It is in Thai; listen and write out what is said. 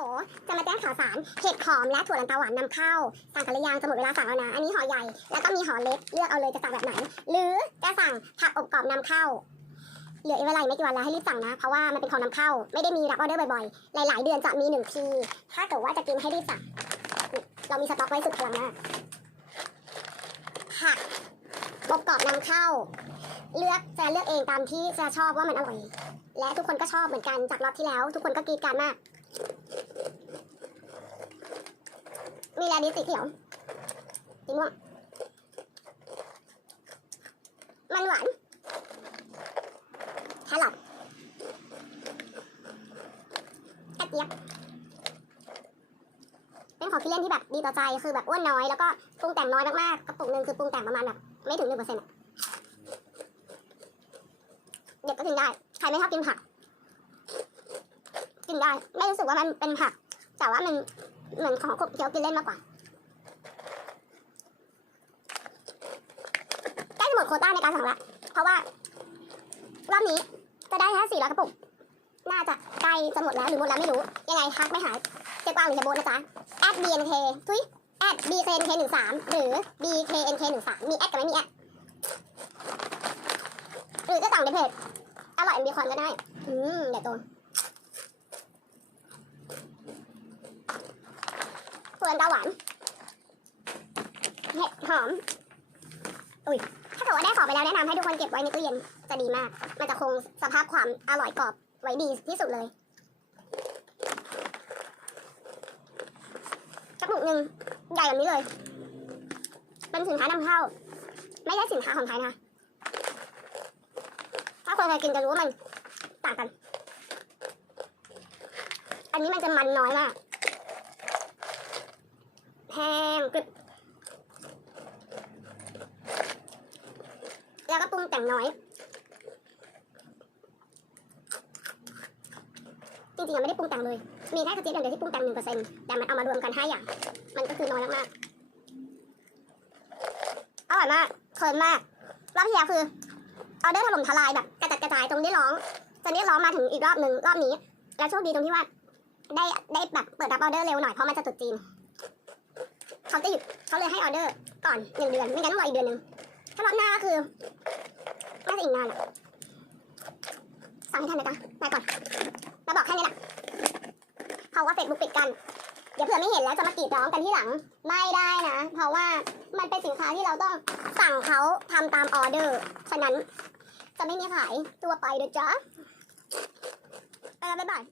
ลจะมาแจ้งข่าวสาร เห็ดหอมและถั่วลันเตาหวานนำเข้า สั่งกันหรือยังจะหมดเวลาสั่งแล้วนะ อันนี้ห่อใหญ่ แล้วก็มีห่อเล็ก เลือกเอาเลยจะสั่งแบบไหน หรือจะสั่งผักอบกรอบนำเข้า เหลือเวลาไม่กี่วันแล้วให้รีบสั่งนะ เพราะว่ามันเป็นของนำเข้า ไม่ได้มีรับออเดอร์บ่อยๆ หลายๆ เดือนจะมีหนึ่งที ถ้าเกิดว่าจะกินให้รีบสั่ง เรามีสต็อกไว้สุดพลังมากผักอบกรอบนำเข้า เลือกจะเลือกเองตามที่จะชอบว่ามันอร่อยและทุกคนก็ชอบเหมือนกันจากรอบที่แล้ว ทุกคนก็กรีดกรารมาก มีแลดิสสีเขียวสีม่วงมันหวานแครอทกระเจี๊ยบเป็นของที่เล่นที่แบบดีต่อใจคือแบบอ้วนน้อยแล้วก็ปรุงแต่งน้อยมากๆกระปุกหนึ่งคือปรุงแต่งประมาณแบบไม่ถึงหนึ่งเปอร์เซ็นต์เด็กก็กินได้ใครไม่ชอบกินผักกินได้ ไม่รู้สึกว่ามันเป็นผัก แต่ว่ามัน เหมือนของขบเคี้ยวกินเล่นมากกว่าใกล้จะหมดโควต้าในการสั่งละเพราะว่ารอบนี้จะได้แค่สี่ร้อยกระปุก น่าจะใกล้จะหมดแล้วหรือหมดแล้วไม่รู้ ยังไงทักไม่หายเจ๊กวางหรือเจ๊โบทนะจ๊ะ at bnk ทุย at bknk หนึ่งสามหรือ bknk หนึ่งสามมีแอดกับไม่มีแอดหรือจะสั่งในเพจอร่อยมีคอนก็ได้ อืมเดี๋ยวตัว ส่วนเตาหวานเห็ดหอม อุ้ย ถ้าเกิดว่าได้ของไปแล้วแนะนำให้ทุกคนเก็บไว้ในตู้เย็นจะดีมาก มันจะคงสภาพความอร่อยกรอบไว้ดีที่สุดเลย กระปุกหนึ่งใหญ่แบบนี้เลย เป็นสินค้านำเข้า ไม่ใช่สินค้าของไทยนะคะ ถ้าคนเคยกินจะรู้ว่ามันต่างกัน อันนี้มันจะมันน้อยมากแห้ง กึแล้วก็ปรุงแต่งน้อย จริงๆยังไม่ได้ปรุงแต่งเลย มีแค่กระเจี๊ยบอย่างเดียวที่ปรุงแต่งหนึ่งเปอร์เซ็นต์แต่มันเอามารวมกันห้าอย่าง มันก็คือน้อยมากๆ อร่อยมากเพลินมาก รอบที่แล้วคือเออเดอร์ถล่มทลายแบบกระจัดกระจายตรงที่ร้องจะเรียกร้องมาถึงอีกรอบหนึ่งรอบนี้ แล้วโชคดีตรงที่ว่าได้ได้แบบเปิดรับออเดอร์เร็วหน่อยเพราะมันจะตุดจีน เขาจะหยุดเขาเลยให้ออเดอร์ก่อนหนึ่งเดือน ไม่งั้นต้องรออีกเดือนหนึ่งถ้ารอบหน้าก็คือน่าจะอีกนานอะสั่งให้ทันนะจ๊ะไปก่อนมาบอกแค่นี้แหละเพราะว่าเฟซบุ๊กปิดกัน เดี๋ยวเผื่อไม่เห็นแล้วจะมากรีดร้องกันที่หลัง ไม่ได้นะ เพราะว่ามันเป็นสินค้าที่เราต้องสั่งเขาทำตามออเดอร์ ฉะนั้นจะไม่มีขายตัวไปเด้อจ้าไปแล้วบ๊ายบาย